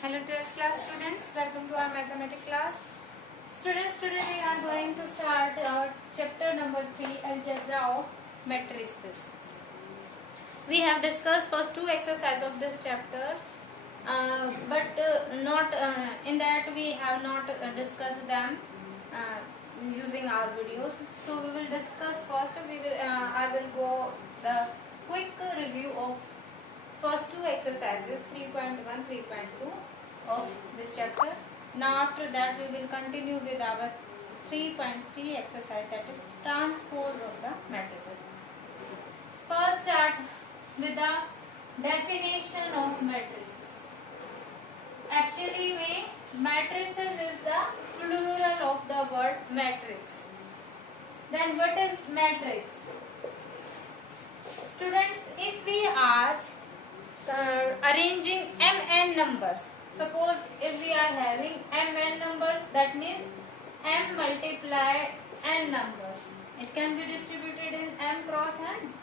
Hello 12th class students, welcome to our mathematics class. Students, today we are going to start our chapter number 3, algebra of matrices. We have discussed first two exercises of this chapter, but not in that we have not discussed them using our videos. So we will discuss first. I will go the quick review of first two exercises 3.1, 3.2 of this chapter. Now after that we will continue with our 3.3 exercise, that is transpose of the matrices. First start with the definition of matrices. Actually matrices is the plural of the word matrix. Then what is matrix? Students, if we are arranging mn numbers, suppose if we are having mn numbers, that means m multiplied n numbers, it can be distributed in m cross n.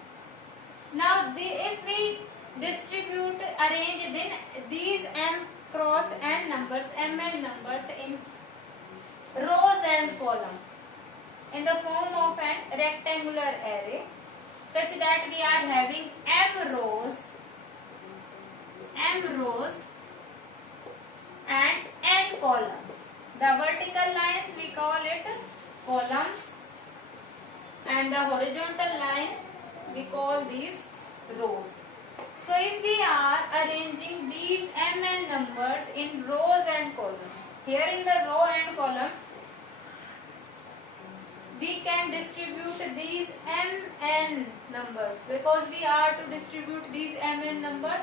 Now if we arrange then these m cross n numbers, mn numbers, in rows and columns in the form of an rectangular array, such that we are having m rows and n columns. The vertical lines we call it columns and the horizontal line we call these rows. So if we are arranging these mn numbers in rows and columns, here in the row and column we can distribute these mn numbers. Because we are to distribute these mn numbers,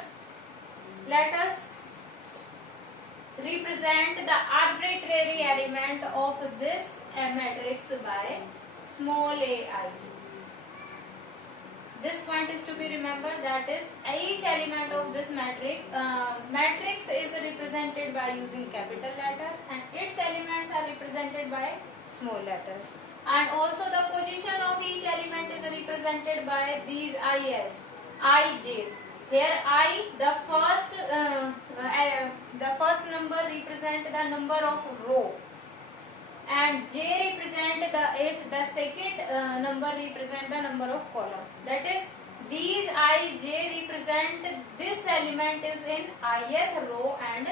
let us represent the arbitrary element of this matrix by small aij. This point is to be remembered, that is each element of this matrix is represented by using capital letters and its elements are represented by small letters. And also the position of each element is represented by these ij's. Here I, the first number represent the number of row, and j represent the second number represent the number of column. That is, these ij represent this element is in ith row and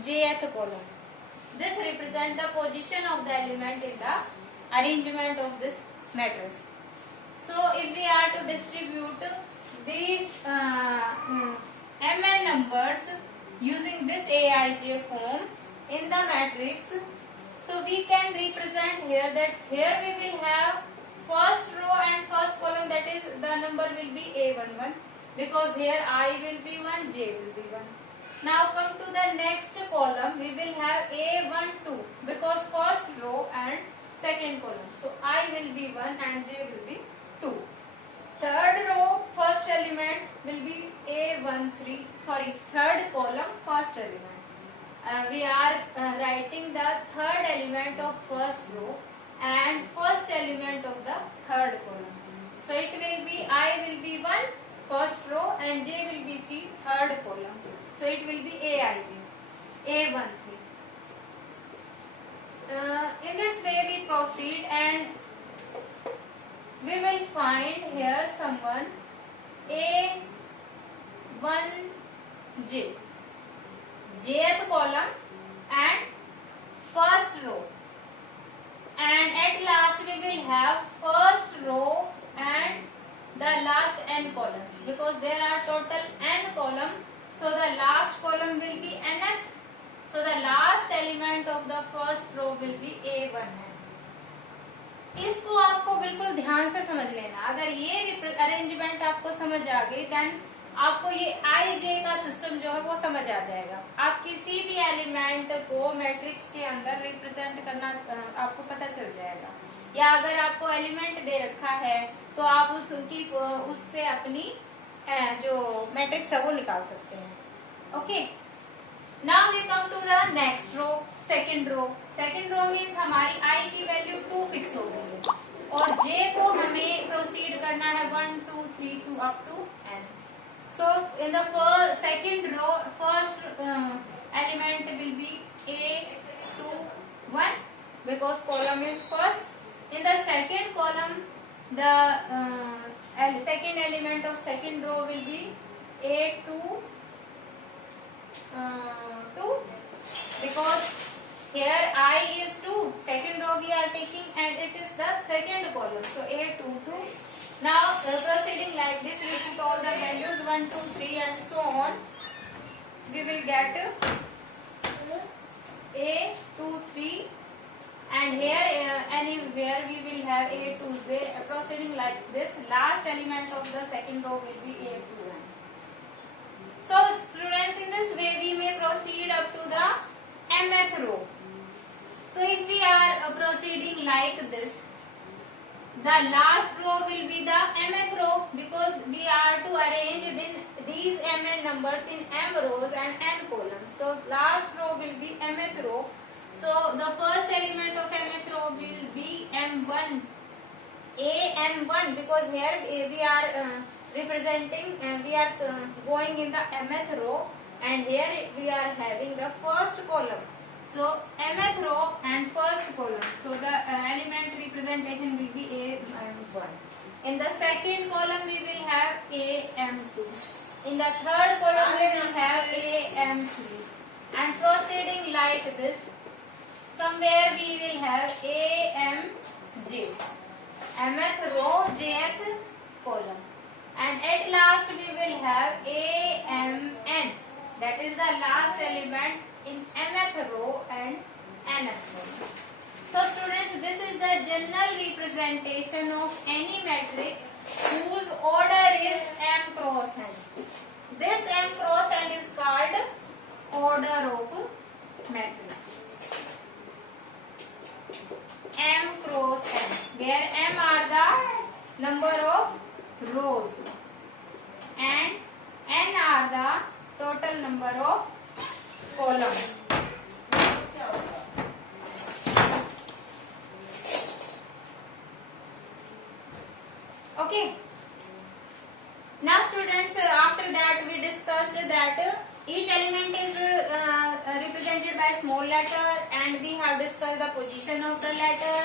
jth column. This represent the position of the element in the arrangement of this matrix. So if we are to distribute these mn numbers using this aij form in the matrix, so we can represent here that here we will have first row and first column, that is the number will be a11, because here I will be 1, j will be 1. Now come to the next column, we will have a12, because first row and second column, so I will be 1 and j will be 2. Third row first element will be third column first element. We are writing the third element of first row and first element of the third column. So it will be I will be 1 first row and j will be 3 third column. So it will be aij, a13. In this way we proceed and we will find here someone a1j, jth column and first row, and at last we will have first row and the last n columns, because there are total n column, so the last column will be nth. So the last element of the first row will be a1. इसको आपको बिल्कुल ध्यान से समझ लेना. अगर ये अरेंजमेंट आपको समझ आ गई, देन आपको ये आई जे का सिस्टम जो है वो समझ आ जाएगा. आप किसी भी एलिमेंट को मैट्रिक्स के अंदर रिप्रेजेंट करना आपको पता चल जाएगा. या अगर आपको एलिमेंट दे रखा है तो आप उससे अपनी जो मैट्रिक्स है वो निकाल सकते हैं. Okay, now we come to the next row, second row. Second row means हमारी आई की वैल्यू 2 फिक्स हो गई है और जे को हमें प्रोसीड करना है 1, 2, 3 to up to n. So in the second row, first element will be A, 2, 1 because column is first. In the second column, the second element of second row will be A, 2, 2 because here I is 2, second row we are taking and it is the second column. So A, 2, 2. Now proceeding like this, we put all the values 1, 2, 3 and so on. We will get A, 2, 3 and here anywhere we will have A, 2, 3. Proceeding like this, last element of the second row will be A, 2, 1. So students, in this way we may proceed up to the mth row. So if we are proceeding like this, the last row will be the mth row because we are to arrange these mn numbers in m rows and n columns. So last row will be mth row. So the first element of mth row will be m1, am1 because here we are representing, we are going in the mth row and here we are having the first column. So mth row and first column. So the element representation will be am1. In the second column we will have am2. In the third column we will have am3. And proceeding like this, somewhere we will have amj. Mth row, jth column. And at last we will have amn. That is the last element in mth row and nth row. So students, this is the general representation of any matrix whose order is m cross n. This m cross n is called order of matrix. M cross n, where m are the number of rows and n are the total number of columns. Okay. Now students, after that we discussed that each element is represented by small letter and we have discussed the position of the letter.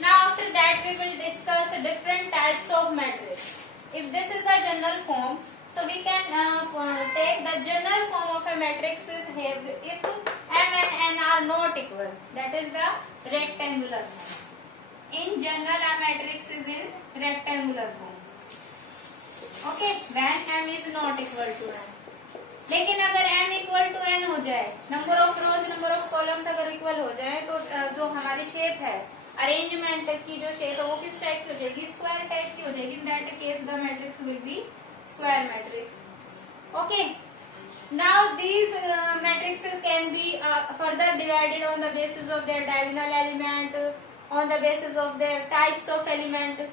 Now after that we will discuss different types of matrix. If this is the general form, so we can take the general form of a matrix is here if m and n are not equal. That is the rectangular form. In general, a matrix is in rectangular form. Okay, when m is not equal to n. लेकिन अगर m equal to n हो जाए, number of rose number of columns अगर इक्वल हो जाए तो जो हमारी शेप है, अरेंजमेंट की जो शेप है वो किस टाइप की हो जाएगी, स्क्वायर टाइप की हो जाएगी. इन that case the matrix will be square matrix. Okay. Now these matrices can be further divided on the basis of their diagonal element, on the basis of their types of element.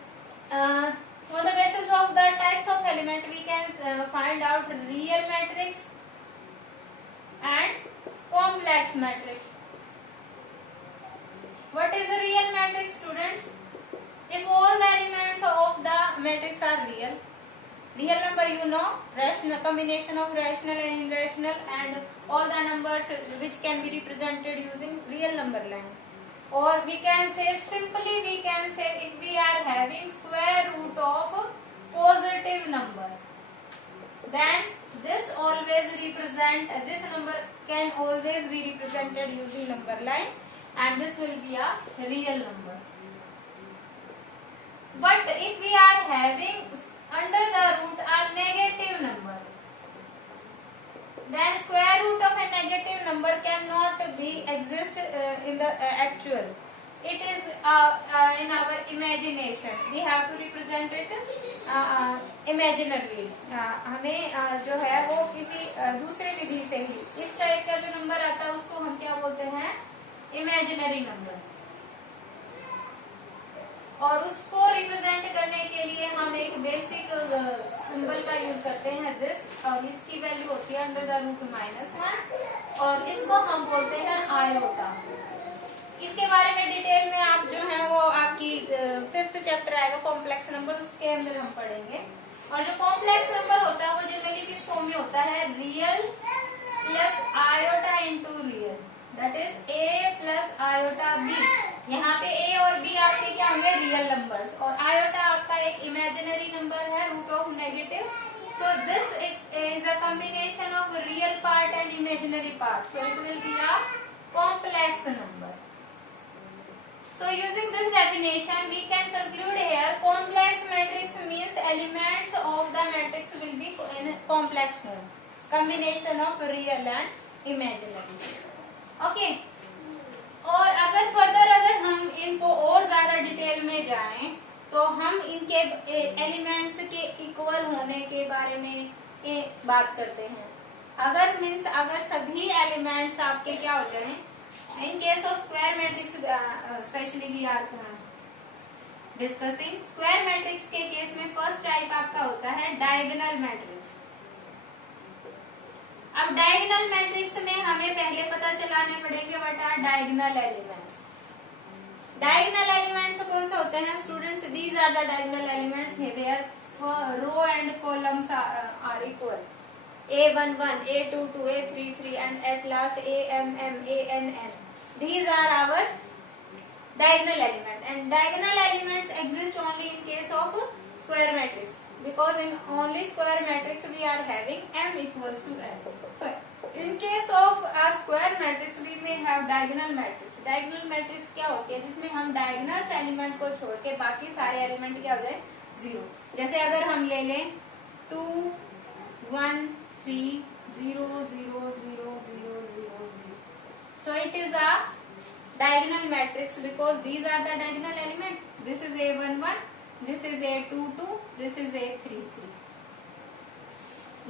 On the basis of the types of element, we can find out real matrix and complex matrix. What is a real matrix, students? If all the elements of the matrix are real, real number you know, rational combination of rational and irrational, and all the numbers which can be represented using real number line. Or we can say simply, we can say if we are having square root of positive number, then this always represent, this number can always be represented using number line and this will be a real number. But if we are having under the root a negative number, then square root of a negative number cannot be exist in the actual. It is in our imagination. We have to represent it imaginarily. हमें जो है वो किसी दूसरे विधि से ही इस टाइप का जो नंबर आता है उसको हम क्या बोलते हैं, इमेजिनरी नंबर. और उसको रिप्रेजेंट करने के लिए हम एक बेसिक सिंबल का यूज करते हैं दिस, और इसकी वैल्यू होती है अंडर द रूट -1 और इसको हम बोलते हैं आयोटा. इसके बारे में डिटेल में आप जो है वो आपकी 5th चैप्टर आएगा कॉम्प्लेक्स नंबर, उसके अंदर हम पढ़ेंगे. और जो कॉम्प्लेक्स नंबर होता है वो जनरली किस फॉर्म में होता है, real plus iota into real, that is A plus iota B. यहाँ पे ए और बी आपके क्या होंगे, रियल नंबर्स, और आयोटा आपका एक इमेजिनरी नंबर है, root of negative. So this is a combination of real part and imaginary part, so it will be a complex number. So using this definition we can conclude here complex matrix means elements of the matrix will be in complex form, combination of real and imaginary. Okay. और अगर फर्दर अगर हम इनको और ज्यादा डिटेल में जाएं तो हम इनके एलिमेंट्स के इक्वल होने के बारे में बात करते हैं। अगर मीन्स अगर सभी एलिमेंट्स आपके क्या हो जाएं, in case of square matrix specially we are discussing square matrix के केस में फर्स्ट टाइप आपका होता है डायगोनल मैट्रिक्स। अब डायगोनल मैट्रिक्स में हमें पहले पता चलाने पड़ेंगे what are diagonal elements. Diagonal elements कौन से होते हैं students? These are the diagonal elements where row and columns are equal, A11, A22, A33 and at last AMM, ANN. These are our diagonal element, and diagonal elements exist only in case of square matrix, because in only square matrix we are having M equals to N. So in case of a square matrix we may have diagonal matrix. Diagonal matrix क्या होती है? जिसमें हम diagonal element को छोड़ के बाकी सारे एलिमेंट क्या हो जाए, जीरो। जैसे अगर हम ले लें 2 1 3 0 0 0 0 0 0, so it is a diagonal matrix because these are the diagonal element. This is A11, this is A22, this is A33.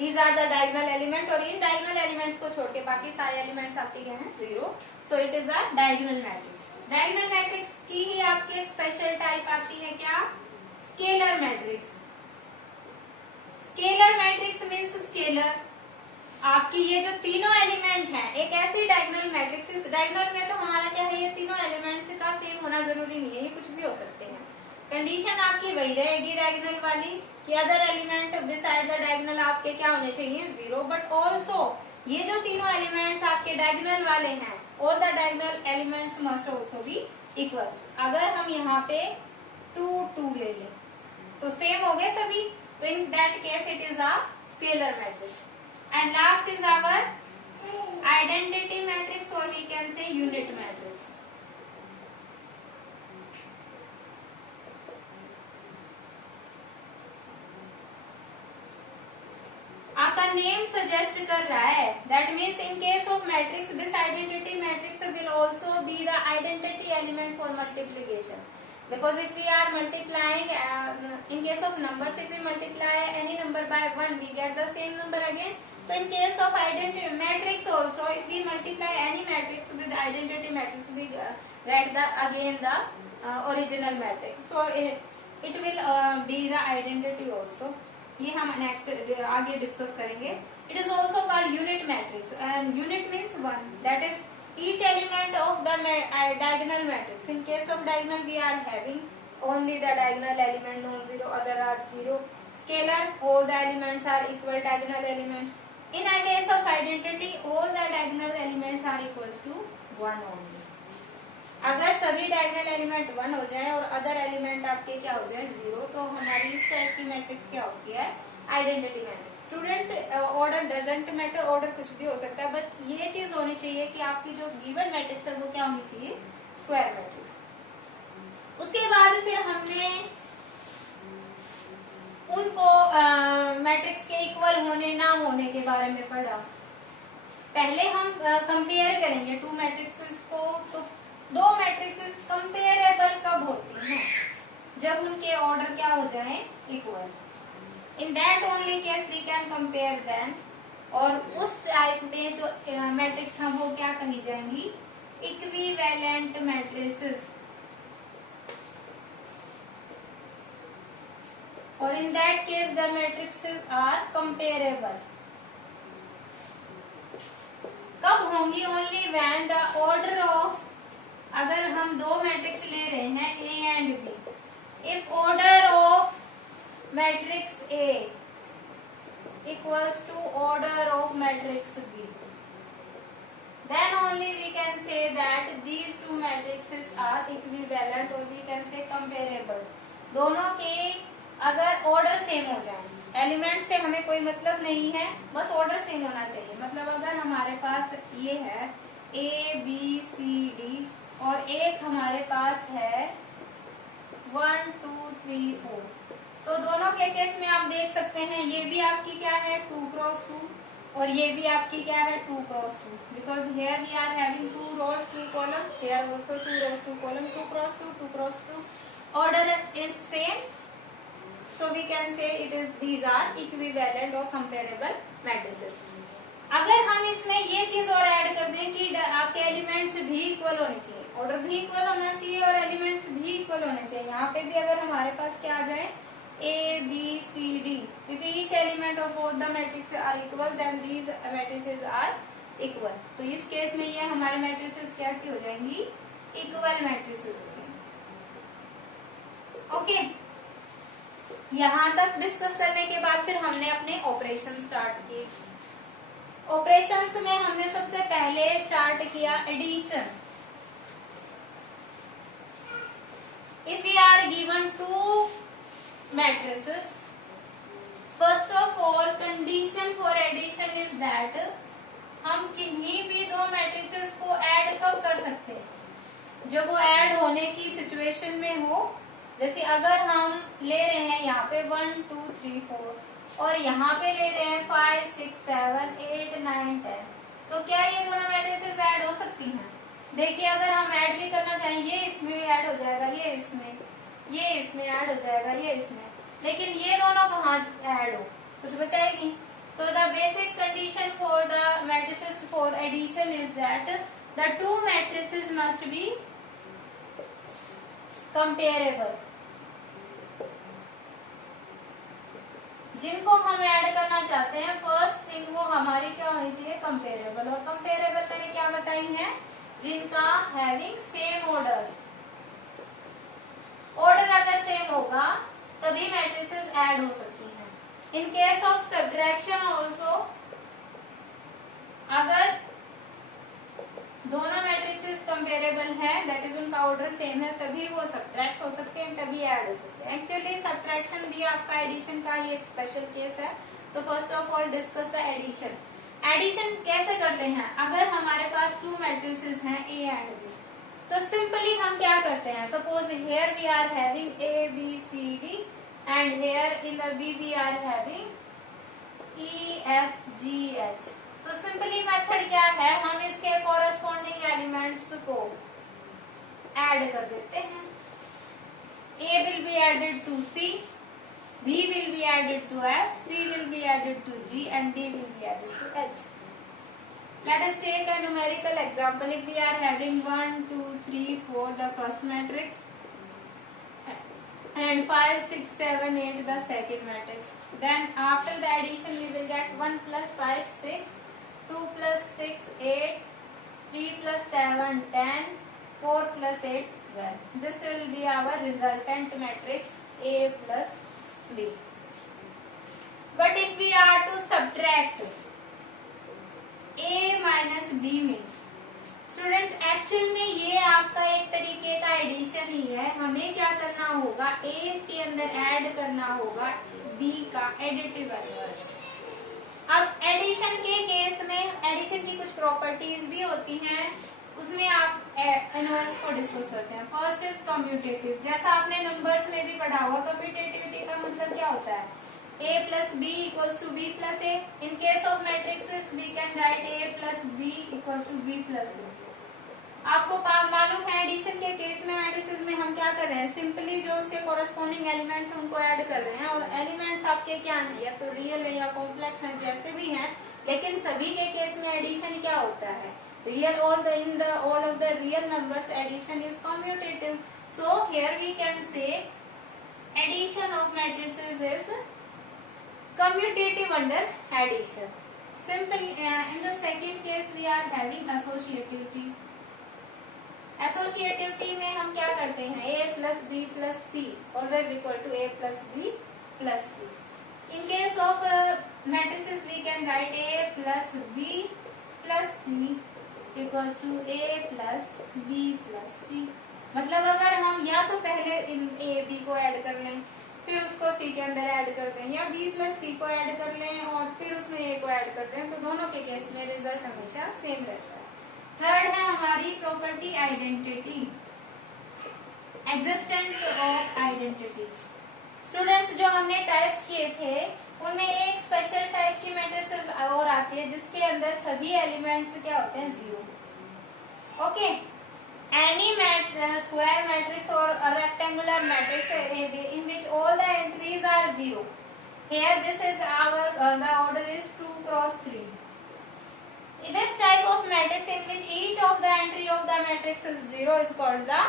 These are the diagonal element, और इन diagonal elements को छोड़ के बाकी सारे एलिमेंट्स आपके क्या हैं, zero. so it is a diagonal matrix. diagonal matrix की ही आपके स्पेशल टाइप आती है क्या, scalar matrix. Scalar matrix means scalar आपकी ये जो तीनों एलिमेंट हैं, एक ऐसी डायगोनल मैट्रिक्स, इस डायगोनल में तो हमारा क्या है, ये तीनों एलिमेंट्स का सेम होना जरूरी नहीं है, ये कुछ भी हो सकते हैं। कंडीशन आपकी वही रहेगी डायगोनल वाली कि other element beside the diagonal आपके क्या होने चाहिए, जीरो। बट ऑल्सो ये जो तीनों एलिमेंट्स आपके डायगोनल वाले हैं, all the diagonal elements must also be equals. अगर हम यहाँ पे 2 2 ले लें तो सेम हो गए सभी, तो इन that case it is a scalar matrix. And last is our identity matrix, or we can say unit matrix. आपका नेम सजेस्ट कर रहा है, that means in case of matrix this identity matrix will also be the identity element for multiplication, because if we are multiplying in case of numbers, if we multiply any number by 1 we get the same number again. So in case of identity matrix also, if we multiply any matrix with identity matrix we get the again the original matrix, so it will be the identity also. ये हम नेक्स्ट आगे डिस्कस करेंगे। It is also called unit matrix, and unit means one, that is each element of the diagonal matrix. In case of diagonal we are having only the diagonal element non-zero, other are zero. Scalar, all the elements are equal diagonal elements. In a case of identity, all the diagonal elements are equals to 1 only. अगर सभी diagonal element 1 हो जाए और other element आपके क्या हो जाए, 0, तो हमारी इस टाइप की मैट्रिक्स क्या होती है, identity matrix. Students order doesn't matter, order कुछ भी हो सकता है, बट ये चीज होनी चाहिए कि आपकी जो गिवन मैट्रिक्स है वो क्या होनी चाहिए, स्क्वायर मैट्रिक्स। उसके बाद फिर हमने उनको मैट्रिक्स के इक्वल होने ना होने के बारे में पढ़ा। पहले हम कंपेयर करेंगे टू मैट्रिक्सेस को, तो दो मैट्रिक्सेस कंपेरेबल कब होती हैं, जब उनके ऑर्डर क्या हो जाए, equal. In that only case we can compare them, और उस टाइप में जो मैट्रिक्स हैं वो क्या कही जाएंगी, इक्विवेलेंट मैट्रिसेस। और in that case the matrixes are comparable. कब होंगी, only when the order of, अगर हम दो मैट्रिक्स ले रहे हैं A and B, if order of matrix A equals to order of matrix B, only we can say that these two matrices are equivalent or we can say comparable. दोनों के अगर order same हो जाए, एलिमेंट से हमें कोई मतलब नहीं है, बस ऑर्डर सेम होना चाहिए. मतलब अगर हमारे पास ये है A B C D और एक हमारे पास है 1 2 3 4, तो दोनों के केस में आप देख सकते हैं ये भी आपकी क्या है 2 क्रॉस 2 और ये भी आपकी क्या है 2 cross 2, because here we are having 2 rows 2 columns, here also 2 rows 2 columns, 2 cross 2 2 cross 2, order is same, so we can say it is these are equivalent or comparable matrices. अगर हम इसमें ये चीज और ऐड कर दें कि आपके एलिमेंट्स भी इक्वल होने चाहिए, ऑर्डर भी इक्वल होना चाहिए और एलिमेंट्स भी इक्वल होने चाहिए. यहाँ पे भी अगर हमारे पास क्या आ जाए A B C D, if each element of both the matrices are equal then these matrices are equal. तो इस केस में ये हमारे matrices कैसी हो जाएंगी, इक्वल matrices हो जाएंगी. ओके, यहाँ तक डिस्कस करने के बाद फिर हमने अपने ऑपरेशन स्टार्ट किए. ऑपरेशंस में हमने सबसे पहले स्टार्ट किया addition. If we are given 2 matrices, first of all condition for addition is that हम किन्हीं भी 2 matrices को ऐड कब कर सकते हैं, जब वो ऐड होने की सिचुएशन में हो. जैसे अगर हम ले रहे हैं यहाँ पे 1 2 3 4 और यहाँ पे ले रहे हैं 5 6 7 8 9 10, तो क्या ये दोनों मैट्रिसेस ऐड हो सकती हैं? देखिए अगर हम ऐड भी करना चाहें ये इसमें भी ऐड हो जाएगा, ये इसमें ऐड हो जाएगा, ये इसमें, लेकिन ये दोनों कहाँ ऐड हो, कुछ बचाएगी. तो the basic condition for the matrices for addition is that the 2 matrices must be comparable. जिनको हम ऐड करना चाहते हैं फर्स्ट थिंग वो हमारी क्या होनी चाहिए, कंपेरेबल. और कंपेरेबल मैंने क्या बताई है, जिनका हैविंग सेम ऑर्डर. ऑर्डर अगर सेम होगा तभी मैट्रिसेस ऐड हो सकती हैं. इन केस ऑफ सब्ट्रैक्शन ऑल्सो, अगर दोनों मैट्रिसेस कंपेरेबल है दैट इज उनका ऑर्डर सेम है, तभी वो सब्ट्रैक्ट हो सकते हैं, तभी ऐड हो सकते हैं. एक्चुअली सब्ट्रैक्शन भी आपका एडिशन का ही एक स्पेशल केस है. तो first of all discuss the addition. Addition कैसे करते हैं, अगर हमारे पास 2 मैट्रिसेस हैं A एंड B, तो सिंपली हम क्या करते हैं, suppose here we are having A B C D and here in the B we are having E F G H. तो सिंपली मेथड क्या है, हम इसके कॉरेस्पॉन्डिंग एलिमेंट्स को ऐड कर देते हैं. A will be added to C, B will be added to F, C will be added to G and D will be added to H. Let us take a numerical example. If we are having 1 2 3 4 the first matrix and 5 6 7 8 the second matrix, then after the addition we will get 1 plus 5 6, 2 plus 6 8, 3 plus 7 10, 4 plus 8 12. This will be our resultant matrix A plus B. But if we are to subtract A minus B means, students actual में ये आपका एक तरीके का एडिशन ही है. हमें क्या करना होगा, A के अंदर ऐड करना होगा B का एडिटिव इनवर्स. अब एडिशन के केस में एडिशन की कुछ प्रॉपर्टीज भी होती हैं, उसमें आप इनवर्स को डिस्कस करते हैं. First is commutative. जैसा आपने नंबर्स में भी पढ़ा होगा, कम्यूटेटिविटी का मतलब क्या होता है, A plus B equals to B plus A. In case of matrices, we can write A plus B equals to B plus A. आपको मालूम है एडिशन के केस में मैट्रिसेस में हम क्या कर रहे हैं, सिंपली जो उसके कॉरेस्पॉन्डिंग एलिमेंट्स हैं उनको ऐड कर रहे हैं. और एलिमेंट्स आपके क्या हैं, या तो रियल है या कॉम्प्लेक्स हैं, जैसे भी हैं, लेकिन सभी के केस में एडिशन क्या होता है, real. all of the real numbers addition is commutative. So here we can say addition of matrices is commutative under addition. Simple. In the second case we are having associativity. Associativity में हम क्या करते हैं, A plus B plus C always equal to A plus B plus C. In case of matrices we can write A plus B plus C equals to A plus B plus C. मतलब अगर हम या तो पहले A B को ऐड कर लें, फिर उसको सी के अंदर ऐड कर दें, या बी प्लस सी को ऐड कर लें और फिर उसमें ए को ऐड कर दें, तो दोनों के केस में रिजल्ट हमेशा सेम रहता है। थर्ड है हमारी property identity, existence of identity. Students जो हमने टाइप्स किए थे उनमें एक स्पेशल टाइप की मैट्रिसेस और आती है जिसके अंदर सभी एलिमेंट्स क्या होते हैं, zero. Okay, any square matrix और rectangular matrix in which all the entries are zero. Here this is our the order is 2 cross 3. In this type of matrix in which each of the entry of the matrix is zero is called the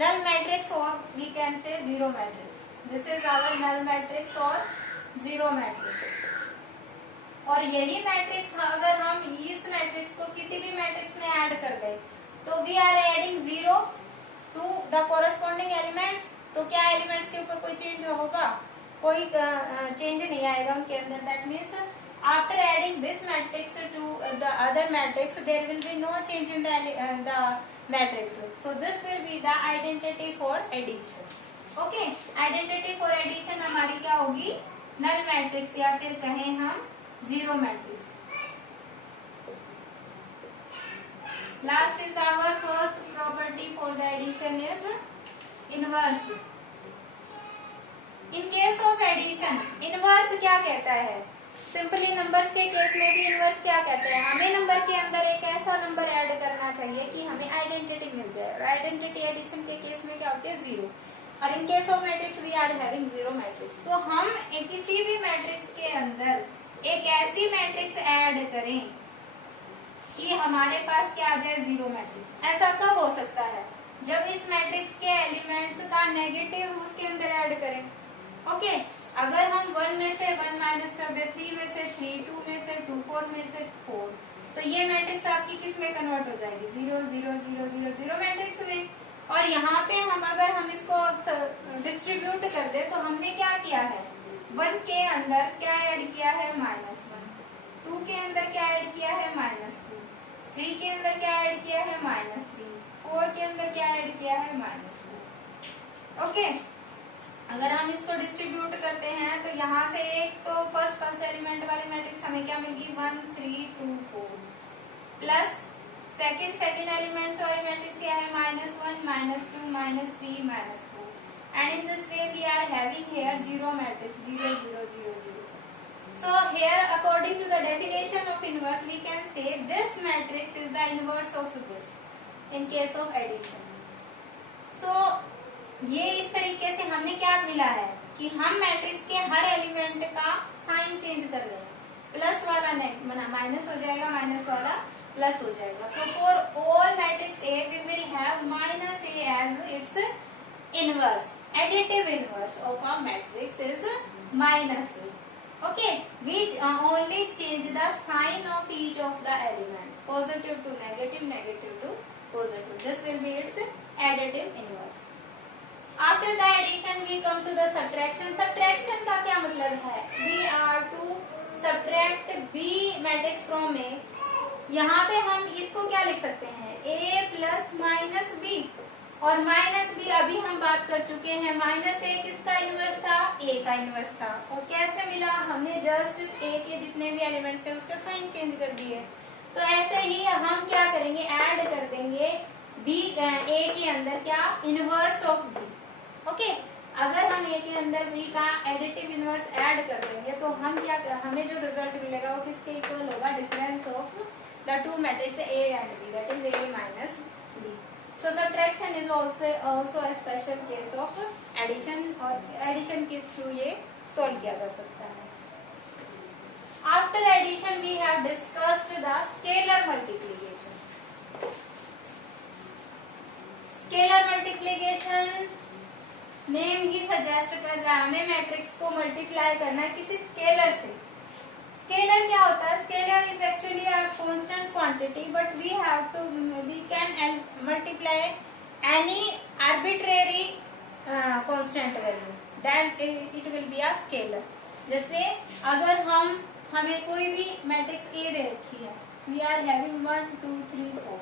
null matrix, or we can say zero matrix. This is our null matrix or zero matrix. और यही मैट्रिक्स अगर हम इस मैट्रिक्स को किसी भी मैट्रिक्स में ऐड कर दें तो we are adding zero to the corresponding elements. तो क्या एलिमेंट्स के ऊपर कोई चेंज होगा? कोई चेंज नहीं आएगा उनके अंदर। That means after adding this matrix to the other matrix there will be no change in the matrix. So this will be the identity for addition. Okay, identity for addition हमारी क्या होगी? नल मैट्रिक्स या फिर कहें हम zero matrix. Last is our first property for the addition is inverse. In case of addition, inverse क्या कहता है? सिंपली नंबर्स के केस में भी इनवर्स क्या कहते हैं? हमें नंबर के अंदर एक ऐसा नंबर ऐड करना चाहिए कि हमें आइडेंटिटी मिल जाए, और आइडेंटिटी एडिशन के केस में क्या होती है? जीरो। और in case of matrix we are having zero matrix. तो हम किसी भी मैट्रिक्स के अंदर एक ऐसी मैट्रिक्स ऐड करें कि हमारे पास क्या आ जाए? Zero matrix. ऐसा कब हो सकता है? जब इस मैट्रिक्स के एलिमेंट्स का नेगेटिव उसके अंदर ऐड करें। ओके, अगर हम 1 में से 1 माइनस कर दे, 3 में से 3, 2 में से 2, 4 में से 4, तो ये मैट्रिक्स आपकी किस में कन्वर्ट हो जाएगी? 0 0 0 0 0 मैट्रिक्स में। और यहाँ पे हम इसको डिस्ट्रीब्यूट कर दे तो हमने क्या किया है? 1 के अंदर क्या ऐड किया है? -1। 2 के अंदर क्या ऐड किया है? -2। 3 के अंदर क्या ऐड किया है? -3। 4 के अंदर क्या ऐड किया है? -2। ओके, अगर हम इसको डिस्ट्रीब्यूट करते हैं तो यहाँ से एक तो फर्स्ट एलिमेंट वाली मैट्रिक्स हमें क्या मिलेगी? 1 3 2 4 प्लस सेकंड एलिमेंट्स वाली मैट्रिक्स क्या है? -1 -2 -3 -4। And in this way we are having here zero matrix 0 0 0 0। So here according to the definition of inverse we can say this matrix is the inverse of this in case of addition. So ये इस तरीके से हमने क्या मिला है कि हम मैट्रिक्स के हर एलिमेंट का साइन चेंज कर रहे हैं। प्लस वाला माइनस हो जाएगा, माइनस वाला प्लस हो जाएगा। So for all matrix A we will have -a as its inverse. Additive inverse of a matrix is -a. Okay, which only change the sign of each of the element, positive to negative, negative to positive. This will be its additive inverse. After the addition we come to the subtraction. Subtraction का क्या मतलब है? We are to subtract b matrix from a. यहाँ पे हम इसको क्या लिख सकते हैं? a plus minus b, और माइनस बी अभी हम बात कर चुके हैं। -a किसका इनवर्स था? a का इनवर्स था। और कैसे मिला? हमने जस्ट a के जितने भी एलिमेंट्स थे उसके साइन चेंज कर दिए। तो ऐसे ही हम क्या करेंगे? ऐड कर देंगे b a के अंदर क्या? Inverse of b। ओके, अगर हम a के अंदर b का एडिटिव इनवर्स ऐड कर देंगे तो हम क्या, हमें जो रिजल्ट मिलेगा वो किसके इक्वल होगा? Difference of the two matrix a and b, that is a minus b. So subtraction is also a special case of addition, और addition के थ्रू ये solve किया जा सकता है। After addition we have discussed the scalar multiplication. Scalar multiplication name ही suggest कर रहा है हमें मैट्रिक्स को मल्टीप्लाई करना है किसी स्केलर से। स्केलर क्या होता है? Scalar is actually a constant quantity, but we can multiply any arbitrary constant value, that it will be a scalar. जैसे अगर हमें कोई भी मैट्रिक्स ए दे रखी है, we are having 1 2 3 4,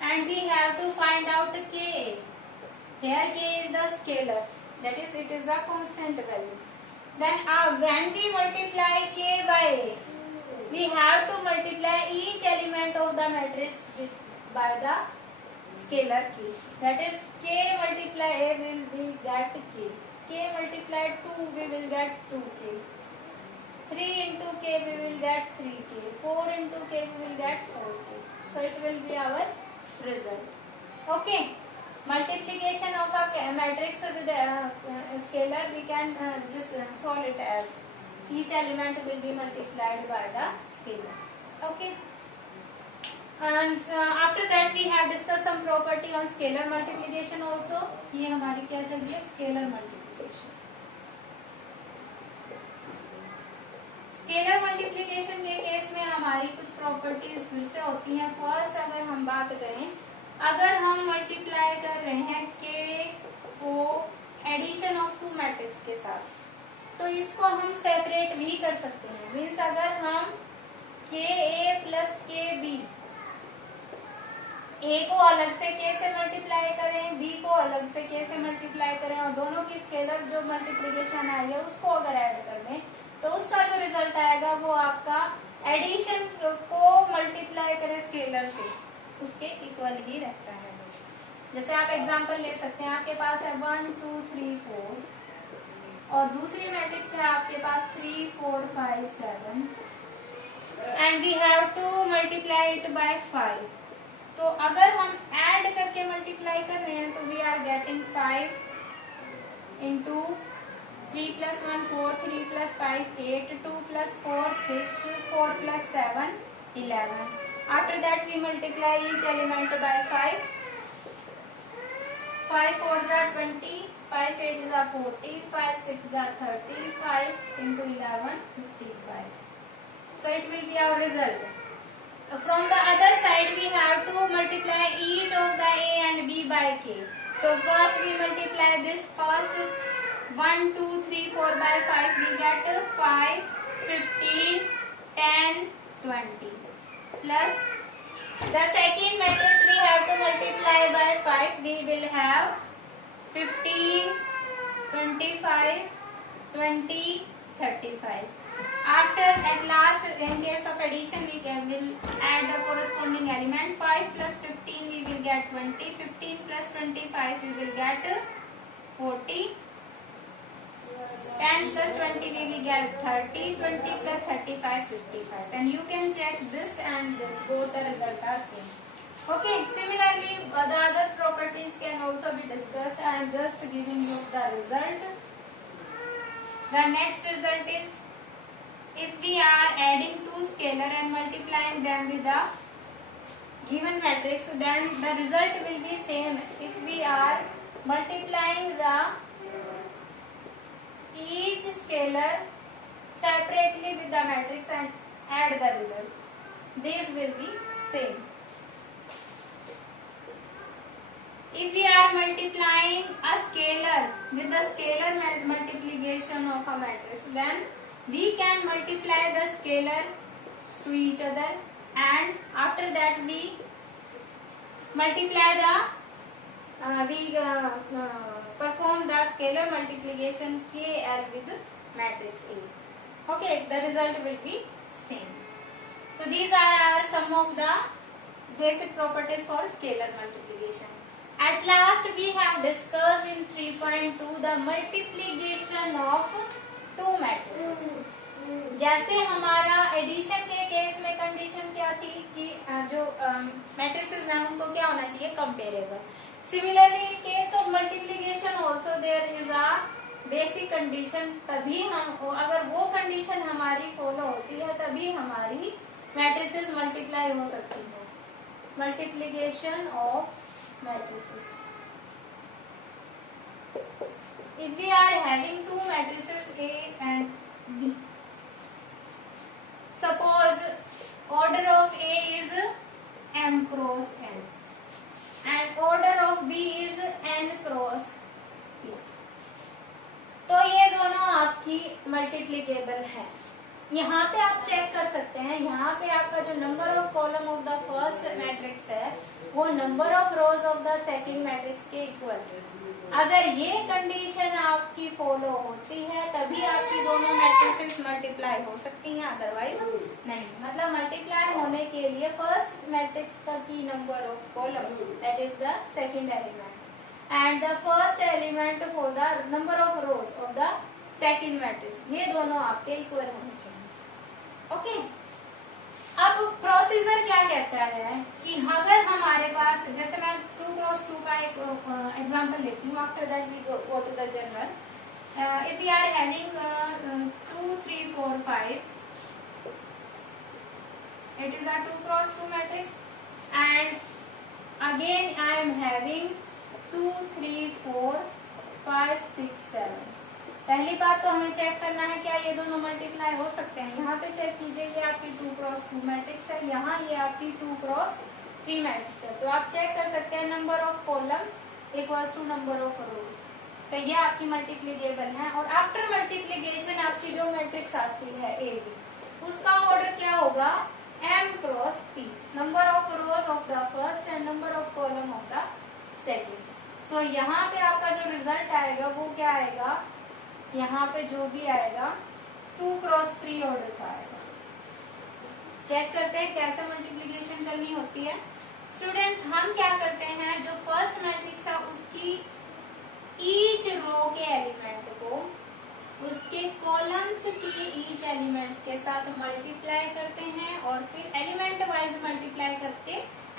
and we have to find out k. Here k is the scalar, that is it is a constant value. Then when we multiply k by a, we have to multiply each element of the matrix by the scalar k. That is k multiply a will be get k. K multiplied 2 we will get 2k. 3 into k we will get 3k. 4 into k we will get 4k. So it will be our result. Okay. Multiplication of a matrix with a scalar, we can solve it as each element will be multiplied by the scalar. Okay. And after that we have discussed some property on scalar multiplication also. ये हमारी क्या चल रही है? Scalar multiplication. Scalar multiplication के केस में हमारी कुछ प्रॉपर्टीज फिर से होती हैं. फर्स्ट अगर हम बात करें, अगर हम मल्टीप्लाई कर रहे हैं के को एडिशन ऑफ टू मैट्रिक्स के साथ, तो इसको हम सेपरेट भी कर सकते हैं. मीन्स अगर हम के ए प्लस के बी, ए को अलग से के से मल्टीप्लाई करें, बी को अलग से के से मल्टीप्लाई करें और दोनों की स्केलर जो मल्टीप्लिकेशन आई है उसको अगर ऐड कर दें, तो उसका जो रिजल्ट आएगा वो आपका एडिशन को मल्टीप्लाई करें स्केलर से उसके इक्वल ही रहता है. जैसे आप एग्जांपल ले सकते हैं, आपके पास है 1 2 3 4 और दूसरी मैट्रिक्स है आपके पास 3 4 5 7 and we have to multiply it by 5. तो अगर हम ऐड करके मल्टीप्लाई कर रहे हैं तो we are getting 5 into 3 plus 1 4, 3 plus 5 8, 2 plus 4 6, 4 plus 7 11. After that we multiply each element by 5. 5 4s are 20, 5 8s are 40, 5 6s are 30, 5 into 11 55. So it will be our result. From the other side we have to multiply each of the a and b by k. So first we multiply this. First is 1 2 3 4 by 5 we get 5 15 10 20 plus the second matrix we have to multiply by 5. We will have 15 25 20 35. After at last in case of addition we will add the corresponding element. 5 plus 15 we will get 20, 15 plus 25 we will get 40, 10 plus 20 we will get 30, 20 plus 35 55, and you can check this and this, both the result are same. Okay, similarly the other properties can also be discussed. I am just giving you the result. The next result is, if we are adding two scalar and multiplying them with the given matrix, then the result will be same. If we are multiplying the each scalar separately with the matrix and add the result, these will be same. If we are multiplying a scalar with the scalar multiplication of a matrix, then we can multiply the scalar to each other and after that we multiply the perform the scalar multiplication KL with matrix A. Okay, the result will be same. So these are our some of the basic properties for scalar multiplication. At last we have discussed in 3.2 the multiplication of two matrices. जैसे हमारा एडिशन के केस में कंडीशन क्या थी कि जो मैट्रिसेस हैं उनको क्या होना चाहिए, comparable. Similarly in case of multiplication also there is a basic condition. तभी हम अगर वो कंडीशन हमारी फॉलो होती है तभी हमारी मैट्रिसेस मल्टीप्लाई हो सकती है. Multiplication of matrices. If we are having two matrices A and B, suppose order of A is m cross n and order of B is n cross p. तो ये दोनों आपकी मल्टीप्लीकेबल है. यहाँ पे आप चेक कर सकते हैं. यहाँ पे आपका जो number of columns of the first matrix है वो number of rows of the second matrix के इक्वल है। अगर ये कंडीशन आपकी फॉलो होती है तभी आपकी दोनों मैट्रिसेस मल्टीप्लाई हो सकती हैं, अदरवाइज नहीं। मतलब मल्टीप्लाई होने के लिए फर्स्ट मैट्रिक्स का की number of column that is the second element and the first element for the number of rows of the second matrix, ये दोनों आपके इक्वल होने चाहिए। ओके, अब प्रोसीजर क्या कहता है कि अगर हमारे पास, जैसे मैं 2 क्रॉस 2 का एक एग्जांपल लेती हूँ, after that we go to the general. If we are having 2 3 4 5, it is a 2 cross 2 matrix, and again I am having 2 3 4 5 6 7। पहली बात तो हमें चेक करना है क्या ये दोनों मल्टीप्लाई हो सकते हैं। यहाँ पे चेक कीजिए कि आपकी 2 क्रॉस 2 मैट्रिक्स है, यहाँ ये आपकी 2 क्रॉस 3 मैट्रिक्स है। तो आप चेक कर सकते हैं number of columns equals to number of rows, तो ये आपकी मल्टीप्लीकेबल है। और आफ्टर मल्टीप्लीकेशन आपकी जो मैट्रिक्स आती है ए बी, उसका ऑर्डर क्या होगा, m cross p, number of rows of the first and number of columns of the second. So यहाँ पे आपका जो रिजल्ट आएगा वो क्या आएगा, यहाँ पे जो भी आएगा 2 क्रॉस 3 ऑर्डर का आएगा। चेक करते हैं कैसे मल्टीप्लिकेशन करनी होती है। स्टूडेंट्स, हम क्या करते हैं, जो फर्स्ट मैट्रिक्स है उसकी ईच रो के एलिमेंट को उसके कॉलम्स के ईच एलिमेंट्स के साथ मल्टीप्लाई करते हैं और फिर एलिमेंट वाइज मल्टीप्लाई करके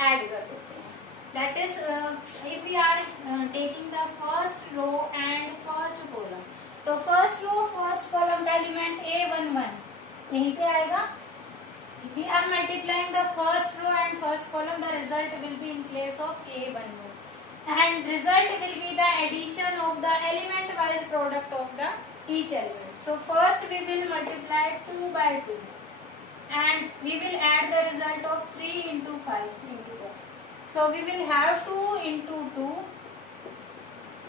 ऐड कर देते हैं। That is if we are taking the first row and first column, तो फर्स्ट रो फर्स्ट कॉलम का एलिमेंट A11 यहीं पे आएगा। If we are multiplying the first row and first column, the result will be in place of A11, and result will be the addition of the element wise product of the each element. So first we will multiply 2 by 2 and we will add the result of 3 into 5 into 1. So we will have 2 into 2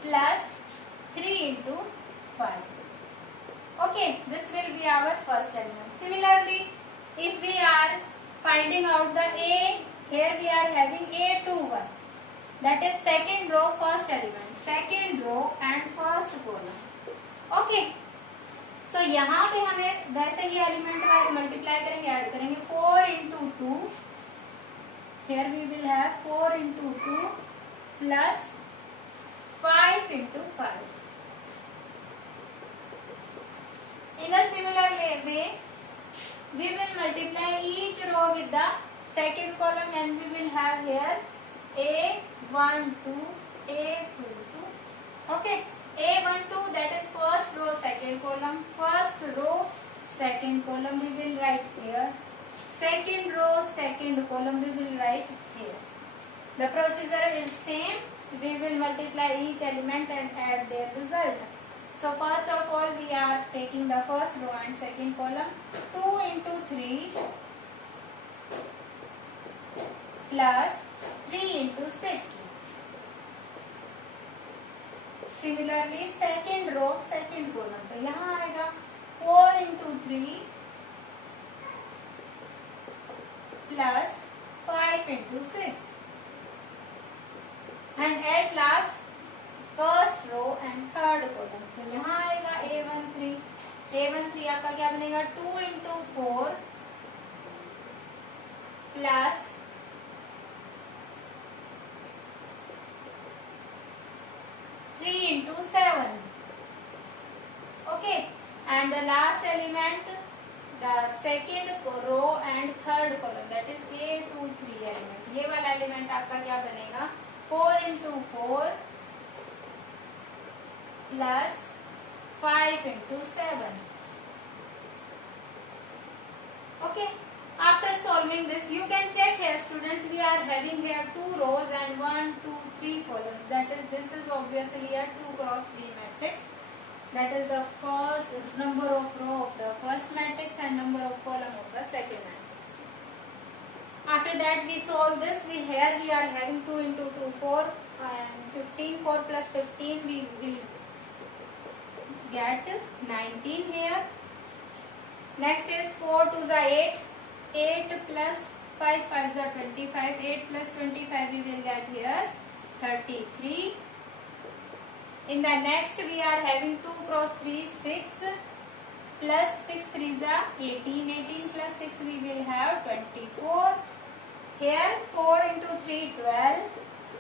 plus 3 into 5. Okay, this will be our first element. Similarly, if we are finding out the A, here we are having A21, that is second row first element, second row and first column. Okay, so यहाँ पे हमें वैसे ही element wise multiply करेंगे, ऐड करेंगे 4 into 2, here we will have 4 into 2 plus 5 into 5. In a similar way, we will multiply each row with the second column and we will have here A12, A22. Okay, A12 that is first row second column, first row second column we will write here, second row second column we will write here. The procedure is same, we will multiply each element and add their result. So first of all we are taking the first row and second column, 2 into 3 plus 3 into 6. Similarly second row second column, तो यहाँ आएगा 4 into 3 plus 5 into 6, and at last first row and third column, तो यहाँ आएगा A13 आपका क्या बनेगा 2 into 4 प्लस 3 into 7. Okay, and the last element, the second row and third column, that is A23 element, ये वाला एलिमेंट आपका क्या बनेगा 4 into 4 plus 5 into 7. Okay, after solving this you can check here students, we are having here 2 rows and 1 2 3 columns, that is this is obviously a 2 cross 3 matrix, that is the first number of row of the first matrix and number of column of the second matrix. After that we solve this, here we are having 2 into 2 4 and 15, 4 plus 15 we will get 19 here. Next is 4 to the 8, 8 plus 5 5 are 25. 8 plus 25 we will get here 33. In the next we are having 2 cross 3 6 plus 6 3s are 18. 18 plus 6 we will have 24. Here 4 into 3 12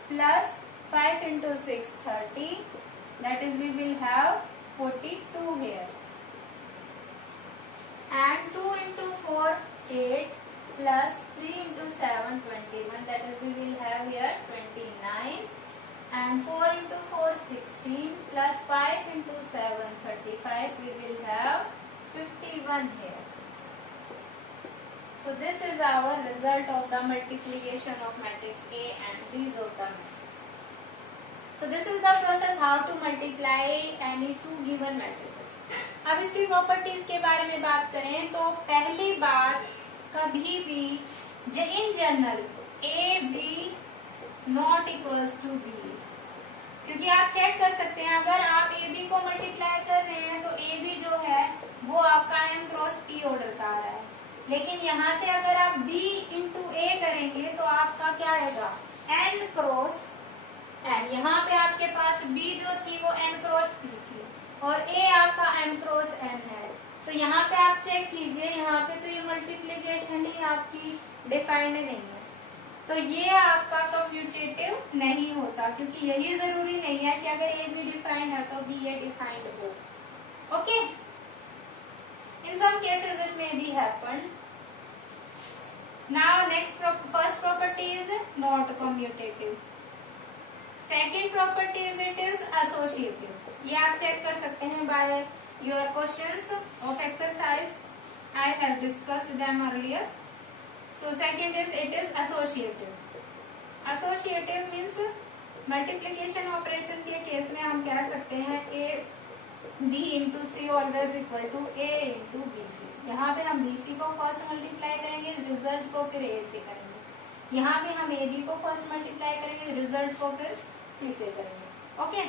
plus 5 into 6 30. That is we will have 42 here. And 2 into 4 8 plus 3 into 7 21. That is we will have here 29. And 4 into 4 16 plus 5 into 7 35. We will have 51 here. So this is our result of the multiplication of matrix A and B iota matrix. So this is the process how to multiply any two given matrices. अब इसकी प्रॉपर्टीज के बारे में बात करें तो पहली बात, कभी भी in general A B not equals to B, क्योंकि आप चेक कर सकते हैं अगर आप ए बी को मल्टीप्लाई कर रहे हैं तो ए बी जो है वो आपका एम क्रॉस पी ऑर्डर का आ रहा है, लेकिन यहाँ से अगर आप b इंटू ए करेंगे तो आपका क्या आएगा n क्रॉस n। यहाँ पे आपके पास b जो थी वो n क्रॉस p थी और a आपका m क्रॉस n है। तो यहाँ पे आप चेक कीजिए, यहाँ पे तो ये मल्टीप्लीकेशन ही आपकी डिफाइंड नहीं है, तो ये आपका कम्यूटेटिव नहीं होता, क्योंकि यही जरूरी नहीं है कि अगर a भी डिफाइंड है तो b ये डिफाइंड हो। Okay, in some cases it may be happened. Now next first property is not commutative. Second property is it is associative. ये आप चेक कर सकते हैं by your questions of exercise. I have discussed them earlier. So second is it is associative. Associative means multiplication operation के केस में हम कह सकते हैं a b into C always equal to A into B C. यहाँ पे हम बी सी को फर्स्ट मल्टीप्लाई करेंगे, रिजल्ट को फिर ए से करेंगे। यहाँ पे हम ए बी को फर्स्ट मल्टीप्लाई करेंगे, रिजल्ट को फिर सी से करेंगे। Okay,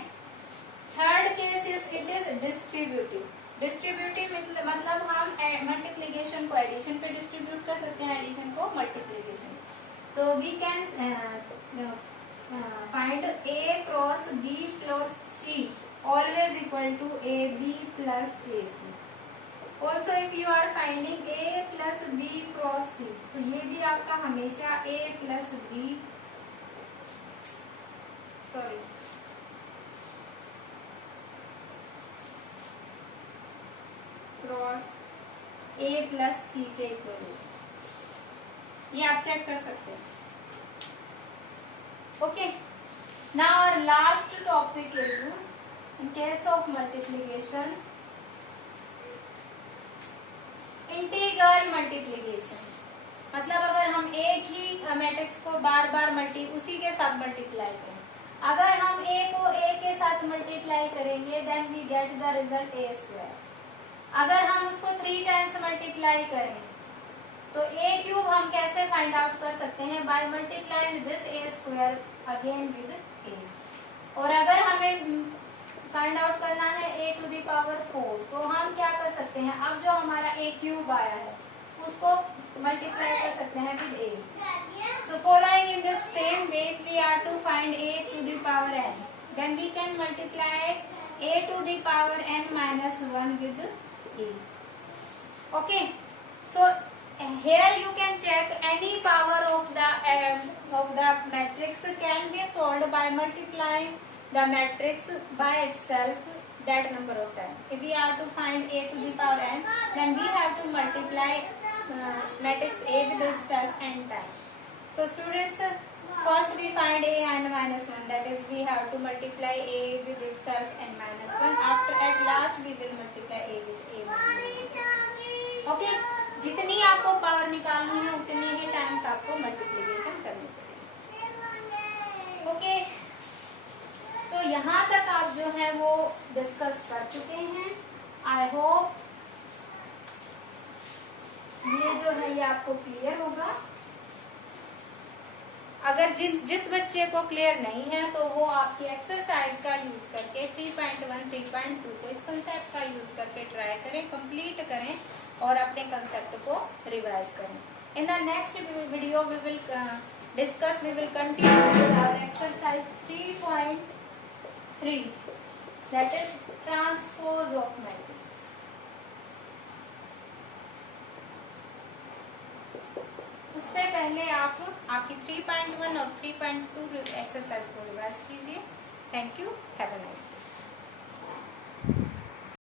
third case is it is distributive. Distributive मतलब हम मल्टीप्लीकेशन को एडिशन पे डिस्ट्रीब्यूट कर सकते हैं, एडिशन को मल्टीप्लीकेशन। तो we can find A cross B plus C always equal to AB plus AC. Also if you are finding A plus B cross C, तो ये भी आपका हमेशा A plus B cross A plus C के इक्वल है, ये आप चेक कर सकते हैं। Okay, now our last topic is in case of multiplication, integral multiplication. मतलब अगर हम एक ही मैट्रिक्स को बार बार उसी के साथ मल्टीप्लाई करें, अगर हम a को a के साथ मल्टीप्लाई करेंगे then we get the result a square. अगर हम उसको 3 टाइम्स मल्टीप्लाई करें तो a क्यूब हम कैसे फाइंड आउट कर सकते हैं, by multiplying this a square again with a। और अगर हमें फाइंड आउट करना है a टू द पावर 4, तो हम क्या कर सकते हैं, अब जो हमारा a क्यूब आया है उसको मल्टीप्लाई कर सकते हैं with a। So following in this same way we are to find a to the power n, then we can multiply a to the power n minus 1 with a। Okay, so here you can check any power of the matrix can be solved by multiplying the matrix by itself that number of times. If we are to find a to the power n, then we have to multiply matrix a with itself n times. So students, first we find a n minus 1, that is we have to multiply a with itself n minus 1. After at last we will multiply a with a minus 1. Okay, जितनी आपको पावर निकालनी है उतनी ही टाइम्स आपको मल्टीप्लिकेशन करनी पड़ेगी। ओके, तो यहाँ तक आप जो है वो डिस्कस कर चुके हैं। आई होप ये जो है ये आपको क्लियर होगा। अगर जिस बच्चे को क्लियर नहीं है तो वो आपकी एक्सरसाइज का यूज करके 3.1 3.2 को इस कंसेप्ट का यूज करके ट्राई करें, कंप्लीट करें और अपने कंसेप्ट को रिवाइज करें। In the next video we will discuss, we will continue with our exercise 3.3, that is transpose of matrices. उससे पहले आप आपकी 3.1 और 3.2 एक्सरसाइज को रिवाइज कीजिए. Thank you. Have a nice day.